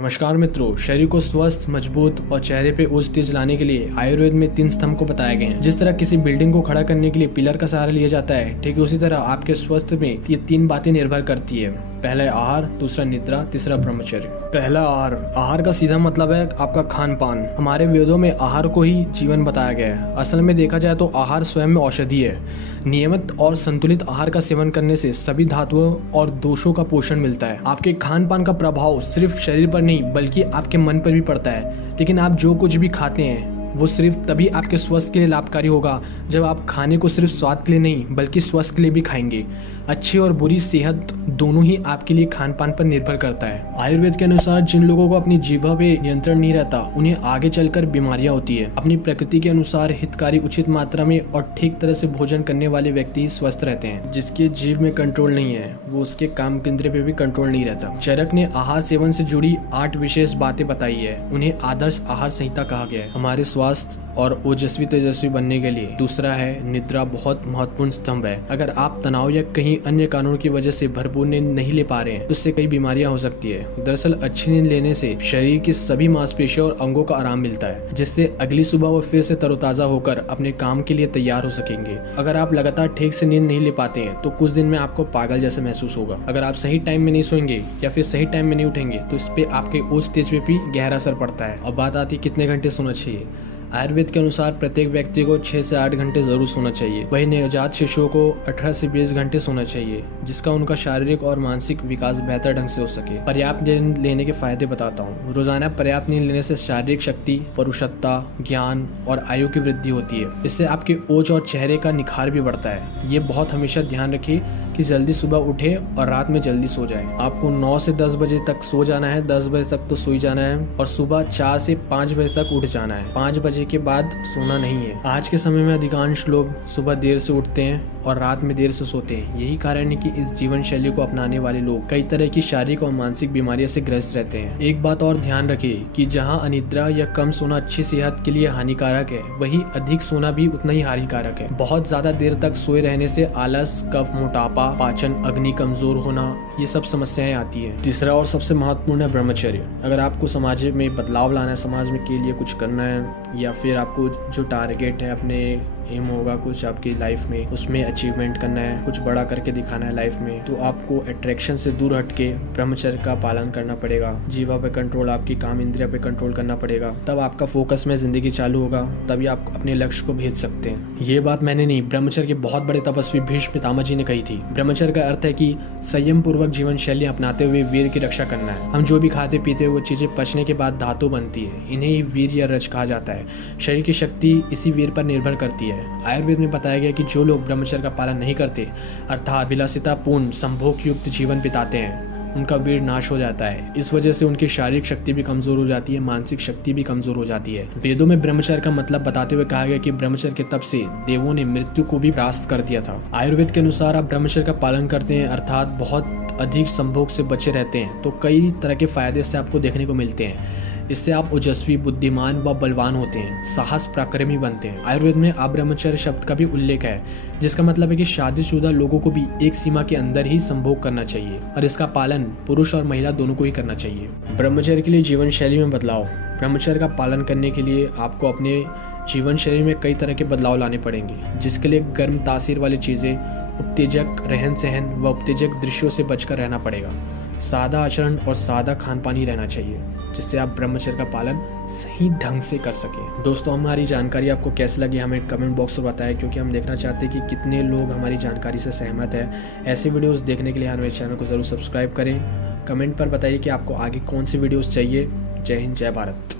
नमस्कार मित्रों, शरीर को स्वस्थ, मजबूत और चेहरे पे ओज तेज लाने के लिए आयुर्वेद में 3 स्तंभ को बताए गए हैं। जिस तरह किसी बिल्डिंग को खड़ा करने के लिए पिलर का सहारा लिया जाता है, ठीक उसी तरह आपके स्वास्थ्य में ये 3 बातें निर्भर करती है। पहला है आहार, दूसरा निद्रा, तीसरा ब्रह्मचर्य। पहला आहार का सीधा मतलब है आपका खान पान। हमारे वेदों में आहार को ही जीवन बताया गया है। असल में देखा जाए तो आहार स्वयं में औषधि है। नियमित और संतुलित आहार का सेवन करने से सभी धातुओं और दोषों का पोषण मिलता है। आपके खान पान का प्रभाव सिर्फ शरीर पर नहीं बल्कि आपके मन पर भी पड़ता है। लेकिन आप जो कुछ भी खाते हैं वो सिर्फ तभी आपके स्वास्थ्य के लिए लाभकारी होगा जब आप खाने को सिर्फ स्वाद के लिए नहीं बल्कि स्वास्थ्य के लिए भी खाएंगे। अच्छी और बुरी सेहत दोनों ही आपके लिए खान पान पर निर्भर करता है। आयुर्वेद के अनुसार जिन लोगों को अपनी जीभा पे नियंत्रण नहीं रहता उन्हें आगे चलकर बीमारियां होती है। अपनी प्रकृति के अनुसार हितकारी, उचित मात्रा में और ठीक तरह से भोजन करने वाले व्यक्ति ही स्वस्थ रहते हैं। जिसके जीभ में कंट्रोल नहीं है वो उसके काम केंद्र पे भी कंट्रोल नहीं रहता। चरक ने आहार सेवन से जुड़ी 8 विशेष बातें बताई है। उन्हें आदर्श आहार संहिता कहा गया है। हमारे स्वास्थ्य और ओजस्वी तेजस्वी बनने के लिए। दूसरा है निद्रा, बहुत महत्वपूर्ण स्तंभ है। अगर आप तनाव या कहीं अन्य कारणों की वजह से भरपूर नींद नहीं ले पा रहे हैं तो उससे कई बीमारियां हो सकती है। दरअसल अच्छी नींद लेने से शरीर की सभी मांसपेशियों और अंगों का आराम मिलता है, जिससे अगली सुबह वो फिर से तरोताजा होकर अपने काम के लिए तैयार हो सकेंगे। अगर आप लगातार ठीक से नींद नहीं ले पाते हैं तो कुछ दिन में आपको पागल जैसा महसूस होगा। अगर आप सही टाइम में नहीं सोएंगे या फिर सही टाइम में नहीं उठेंगे तो इस पे आपके ओज तेज पे भी गहरा असर पड़ता है। और बात आती है कितने घंटे सोना चाहिए। आयुर्वेद के अनुसार प्रत्येक व्यक्ति को 6 से 8 घंटे जरूर सोना चाहिए। वही नवजात शिशुओं को 18 से 20 घंटे सोना चाहिए, जिसका उनका शारीरिक और मानसिक विकास बेहतर ढंग से हो सके। पर्याप्त नींद लेने के फायदे बताता हूँ। रोजाना पर्याप्त नींद लेने से शारीरिक शक्ति, परुषत्ता, ज्ञान और आयु की वृद्धि होती है। इससे आपके ओज और चेहरे का निखार भी बढ़ता है। ये बहुत हमेशा ध्यान रखिए कि जल्दी सुबह उठे और रात में जल्दी सो जाए। आपको 9 से 10 बजे तक सो जाना है, 10 बजे तक तो सो ही जाना है और सुबह 4 से 5 बजे तक उठ जाना है। 5 बजे के बाद सोना नहीं है। आज के समय में अधिकांश लोग सुबह देर से उठते हैं और रात में देर से सोते हैं। यही कारण है कि इस जीवन शैली को अपनाने वाले लोग कई तरह की शारीरिक और मानसिक बीमारियों से ग्रस्त रहते हैं। एक बात और ध्यान रखिए कि जहां अनिद्रा या कम सोना अच्छी सेहत के लिए हानिकारक है, वही अधिक सोना भी उतना ही हानिकारक है। बहुत ज्यादा देर तक सोए रहने से आलस, कफ, मोटापा, पाचन, अग्नि कमजोर होना, ये सब समस्याएं आती है। तीसरा और सबसे महत्वपूर्ण है ब्रह्मचर्य। अगर आपको समाज में बदलाव लाना है, समाज में के लिए कुछ करना है या फिर आपको जो टारगेट है, अपने एम होगा कुछ आपकी लाइफ में, उसमें अचीवमेंट करना है, कुछ बड़ा करके दिखाना है लाइफ में, तो आपको अट्रैक्शन से दूर हटके ब्रह्मचर्य का पालन करना पड़ेगा। जीवा पे कंट्रोल, आपकी काम इंद्रिया पे कंट्रोल करना पड़ेगा। तब आपका फोकस में जिंदगी चालू होगा, तभी आप अपने लक्ष्य को भेज सकते हैं। ये बात मैंने नहीं, ब्रह्मचर्य के बहुत बड़े तपस्वी भीष्म पितामह जी ने कही थी। ब्रह्मचर्य का अर्थ है कि संयम पूर्वक जीवन शैली अपनाते हुए वीर की रक्षा करना है। हम जो भी खाते पीते वो चीजें पचने के बाद धातु बनती है। इन्हें ही वीर या रज कहा जाता है। शरीर की शक्ति इसी वीर पर निर्भर करती है। आयुर्वेद में बताया गया कि जो लोग ब्रह्मचर्य का पालन नहीं करते, अर्थात विलासितापूर्ण संभोग युक्त जीवन बिताते हैं, उनका वीर नाश हो जाता है। इस वजह से उनकी शारीरिक शक्ति भी कमजोर हो जाती है, मानसिक शक्ति भी कमजोर हो जाती है। वेदों में ब्रह्मचर्य का मतलब बताते हुए कहा गया कि ब्रह्मचर्य के तप से देवों ने मृत्यु को भी परास्त कर दिया था। आयुर्वेद के अनुसार आप ब्रह्मचर्य का पालन करते हैं, अर्थात बहुत अधिक संभोग से बचे रहते हैं, तो कई तरह के फायदे से आपको देखने को मिलते हैं। इससे आप ओजस्वी, बुद्धिमान व बलवान होते हैं, साहस पराक्रमी बनते हैं। आयुर्वेद में अब्रह्मचर्य शब्द का भी उल्लेख है, जिसका मतलब है कि शादीशुदा लोगों को भी एक सीमा के अंदर ही संभोग करना चाहिए और इसका पालन पुरुष और महिला दोनों को ही करना चाहिए। ब्रह्मचर्य के लिए जीवन शैली में बदलाव। ब्रह्मचर्य का पालन करने के लिए आपको अपने जीवन शैली में कई तरह के बदलाव लाने पड़ेंगे, जिसके लिए गर्म तासीर वाली चीजें, उत्तेजक रहन सहन व उत्तेजक दृश्यों से बचकर रहना पड़ेगा। सादा आचरण और सादा खान पान ही रहना चाहिए, जिससे आप ब्रह्मचर्य का पालन सही ढंग से कर सकें। दोस्तों, हमारी जानकारी आपको कैसी लगी हमें कमेंट बॉक्स में बताएं, क्योंकि हम देखना चाहते हैं कि कितने लोग हमारी जानकारी से सहमत है। ऐसे वीडियोस देखने के लिए हमारे चैनल को ज़रूर सब्सक्राइब करें। कमेंट पर बताइए कि आपको आगे कौन सी वीडियोज़ चाहिए। जय हिंद, जय भारत।